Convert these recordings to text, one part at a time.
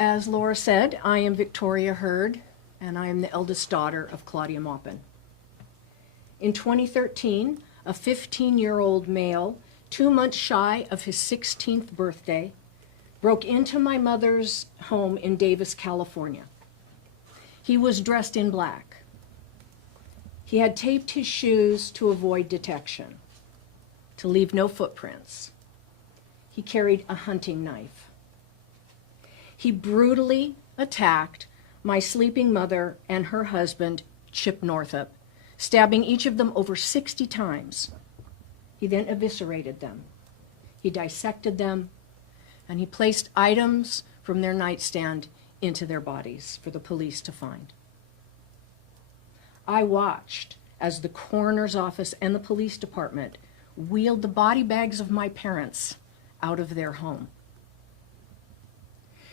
As Laura said, I am Victoria Hurd, and I am the eldest daughter of Claudia Maupin. In 2013, a 15-year-old male, 2 months shy of his 16th birthday, broke into my mother's home in Davis, California. He was dressed in black. He had taped his shoes to avoid detection, to leave no footprints. He carried a hunting knife. He brutally attacked my sleeping mother and her husband, Chip Northup, stabbing each of them over 60 times. He then eviscerated them. He dissected them, and he placed items from their nightstand into their bodies for the police to find. I watched as the coroner's office and the police department wheeled the body bags of my parents out of their home.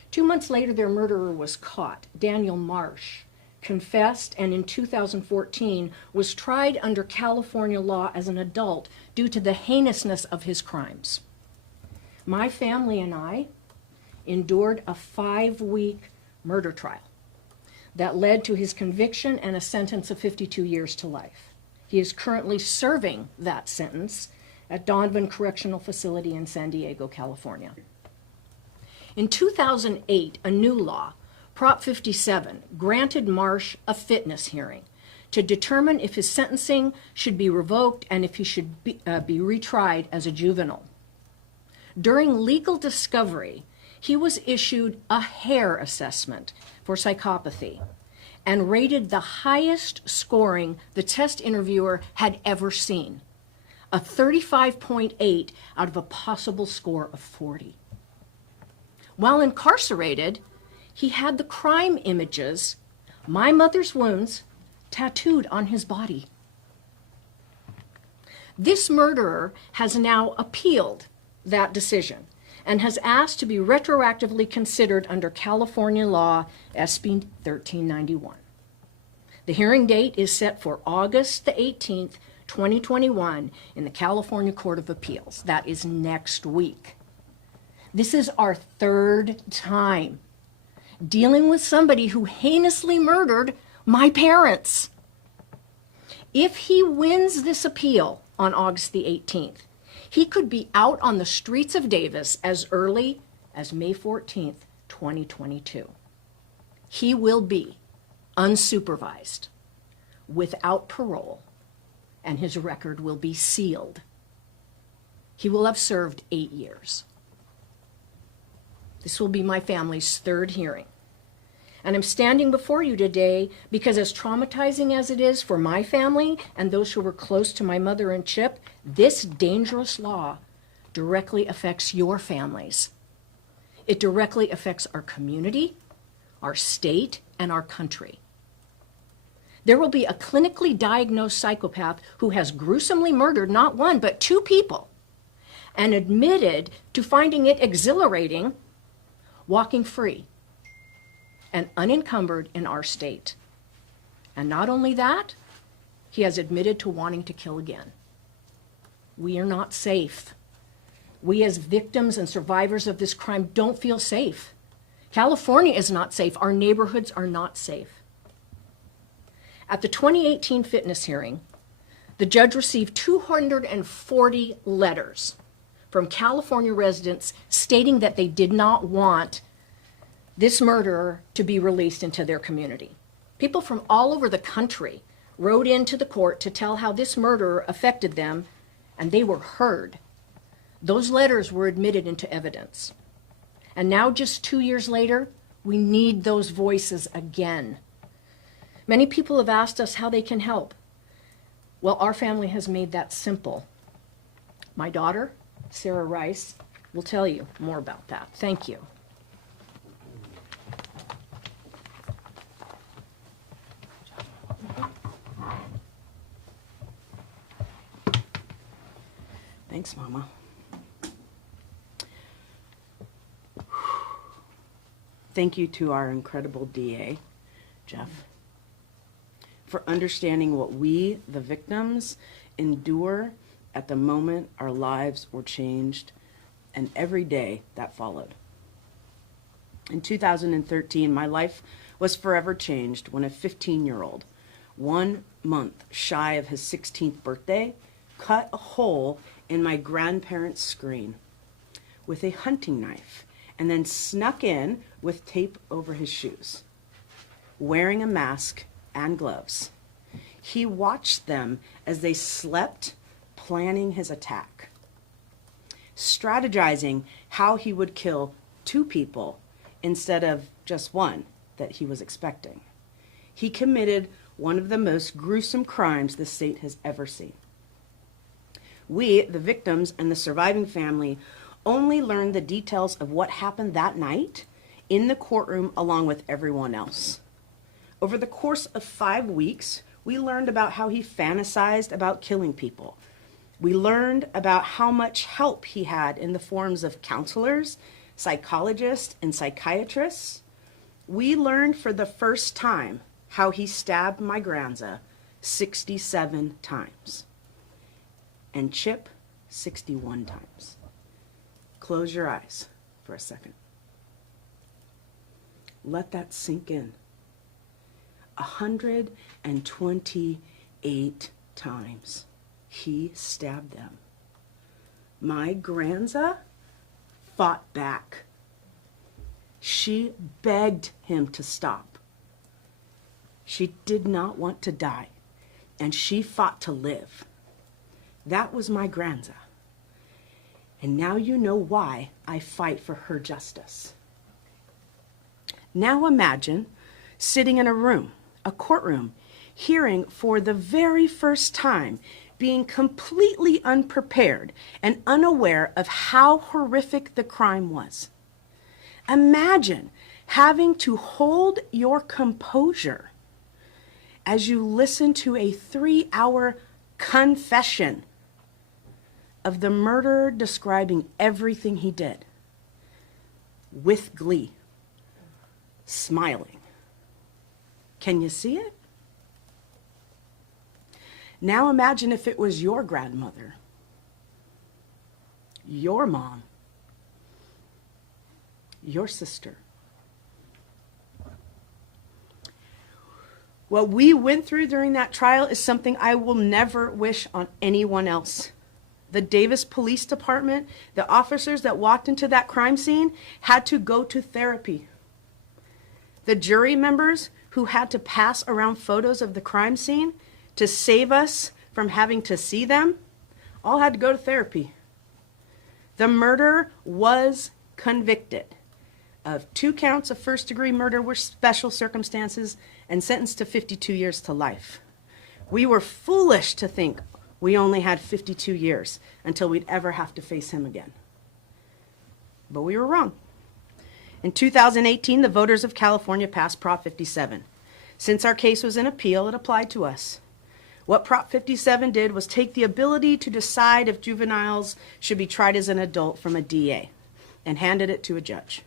2 months later, their murderer was caught. Daniel Marsh confessed, and in 2014 was tried under California law as an adult due to the heinousness of his crimes. My family and I endured a 5-week murder trial that led to his conviction and a sentence of 52 years to life. He is currently serving that sentence at Donovan Correctional Facility in San Diego, California. In 2008, a new law, Prop 57, granted Marsh a fitness hearing to determine if his sentencing should be revoked and if he should be retried as a juvenile. During legal discovery, he was issued a hair assessment for psychopathy and rated the highest scoring the test interviewer had ever seen, a 35.8 out of a possible score of 40. While incarcerated, he had the crime images, my mother's wounds, tattooed on his body. This murderer has now appealed that decision and has asked to be retroactively considered under California law SB 1391. The hearing date is set for August the 18th, 2021 in the California Court of Appeals. That is next week. This is our 3rd time dealing with somebody who heinously murdered my parents. If he wins this appeal on August the 18th, he could be out on the streets of Davis as early as May 14th, 2022. He will be unsupervised, without parole, and his record will be sealed. He will have served 8 years. This will be my family's 3rd hearing. And I'm standing before you today because, as traumatizing as it is for my family and those who were close to my mother and Chip, this dangerous law directly affects your families. It directly affects our community, our state, and our country. There will be a clinically diagnosed psychopath who has gruesomely murdered not 1, but 2 people and admitted to finding it exhilarating walking free and unencumbered in our state. And not only that, he has admitted to wanting to kill again. We are not safe. We as victims and survivors of this crime don't feel safe. California is not safe. Our neighborhoods are not safe. At the 2018 fitness hearing, the judge received 240 letters from California residents stating that they did not want this murderer to be released into their community. People from all over the country wrote into the court to tell how this murderer affected them, and they were heard. Those letters were admitted into evidence. And now, just 2 years later, we need those voices again. Many people have asked us how they can help. Well, our family has made that simple. My daughter, Sarah Rice, will tell you more about that. Thank you. Thanks, Mama. Thank you to our incredible DA, Jeff, for understanding what we, the victims, endure at the moment our lives were changed and every day that followed. In 2013, my life was forever changed when a 15-year-old, 1 month shy of his 16th birthday, cut a hole in my grandparents' screen with a hunting knife and then snuck in with tape over his shoes, wearing a mask and gloves. He watched them as they slept, planning his attack, strategizing how he would kill 2 people instead of just 1 that he was expecting. He committed one of the most gruesome crimes the state has ever seen. We, the victims and the surviving family, only learned the details of what happened that night in the courtroom along with everyone else. Over the course of 5 weeks, we learned about how he fantasized about killing people. We learned about how much help he had in the forms of counselors, psychologists, and psychiatrists. We learned for the first time how he stabbed my Granza 67 times and Chip 61 times. Close your eyes for a second. Let that sink in. 128 times he stabbed them. My Granza fought back. She begged him to stop. She did not want to die, and she fought to live. That was my Granza. And now you know why I fight for her justice. Now imagine sitting in a room, a courtroom, hearing for the very first time, being completely unprepared and unaware of how horrific the crime was. Imagine having to hold your composure as you listen to a 3-hour confession of the murderer describing everything he did with glee, smiling. Can you see it? Now imagine if it was your grandmother, your mom, your sister. What we went through during that trial is something I will never wish on anyone else. The Davis Police Department, the officers that walked into that crime scene had to go to therapy. The jury members who had to pass around photos of the crime scene to save us from having to see them all had to go to therapy. The murderer was convicted of 2 counts of first-degree murder with special circumstances and sentenced to 52 years to life. We were foolish to think we only had 52 years until we'd ever have to face him again. But we were wrong. In 2018, the voters of California passed Prop 57. Since our case was in appeal, it applied to us. What Prop 57 did was take the ability to decide if juveniles should be tried as an adult from a DA and handed it to a judge.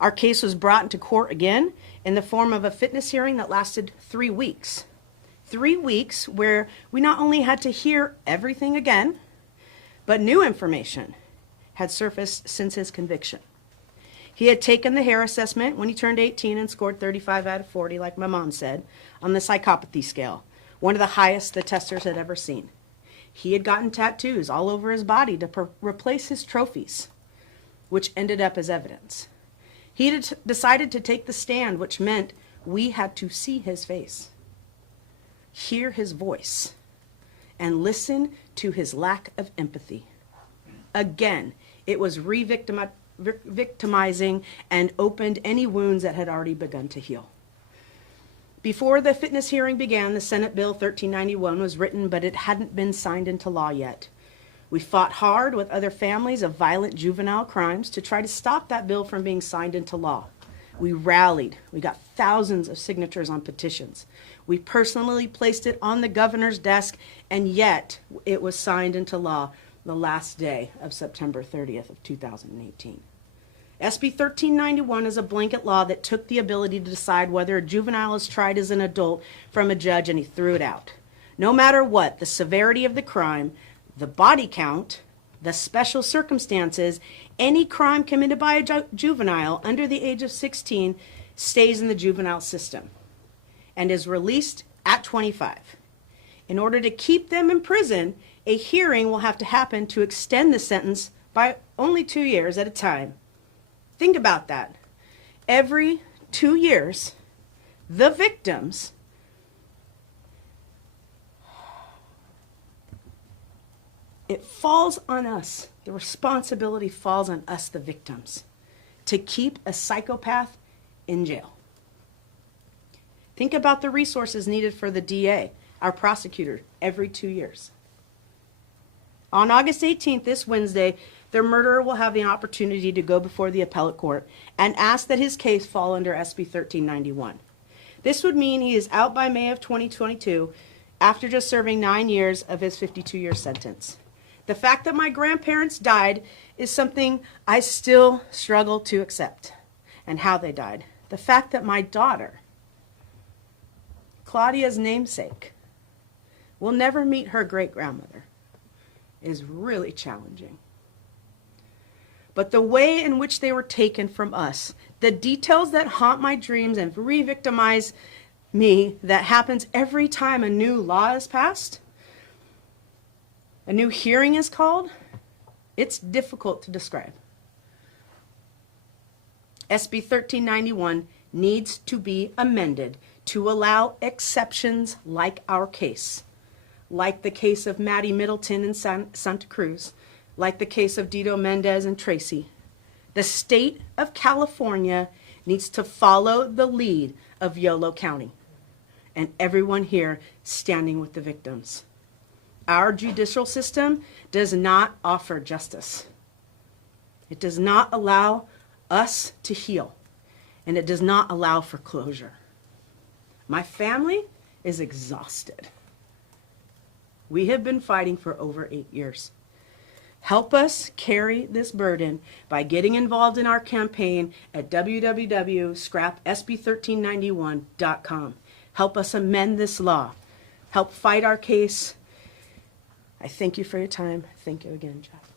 Our case was brought into court again in the form of a fitness hearing that lasted 3 weeks. 3 weeks where we not only had to hear everything again, but new information had surfaced since his conviction. He had taken the hair assessment when he turned 18 and scored 35 out of 40, like my mom said, on the psychopathy scale, one of the highest the testers had ever seen. He had gotten tattoos all over his body to replace his trophies, which ended up as evidence. He had decided to take the stand, which meant we had to see his face, hear his voice, and listen to his lack of empathy. Again, it was victimizing and opened any wounds that had already begun to heal. Before the fitness hearing began, the Senate Bill 1391 was written, but it hadn't been signed into law yet. We fought hard with other families of violent juvenile crimes to try to stop that bill from being signed into law. We rallied. We got thousands of signatures on petitions. We personally placed it on the governor's desk, and yet it was signed into law the last day of September 30th of 2018. SB 1391 is a blanket law that took the ability to decide whether a juvenile is tried as an adult from a judge, and he threw it out. No matter what, the severity of the crime, the body count, the special circumstances, any crime committed by a juvenile under the age of 16 stays in the juvenile system and is released at 25. In order to keep them in prison, a hearing will have to happen to extend the sentence by only 2 years at a time. Think about that. Every 2 years, the victims it falls on us. The responsibility falls on us, the victims, to keep a psychopath in jail. Think about the resources needed for the DA, our prosecutor, every 2 years. On August 18th, this Wednesday, the murderer will have the opportunity to go before the appellate court and ask that his case fall under SB 1391. This would mean he is out by May of 2022 after just serving 9 years of his 52-year sentence. The fact that my grandparents died is something I still struggle to accept, and how they died. The fact that my daughter, Claudia's namesake, will never meet her great-grandmother is really challenging. But the way in which they were taken from us, the details that haunt my dreams and re-victimize me, that happens every time a new law is passed, a new hearing is called, it's difficult to describe. SB 1391 needs to be amended to allow exceptions like our case, like the case of Maddie Middleton in Santa Cruz, like the case of Dito Mendez and Tracy. The state of California needs to follow the lead of Yolo County and everyone here standing with the victims. Our judicial system does not offer justice. It does not allow us to heal, and it does not allow for closure. My family is exhausted. We have been fighting for over 8 years. Help us carry this burden by getting involved in our campaign at www.scrapsb1391.com. Help us amend this law. Help fight our case. I thank you for your time. Thank you again, Jeff.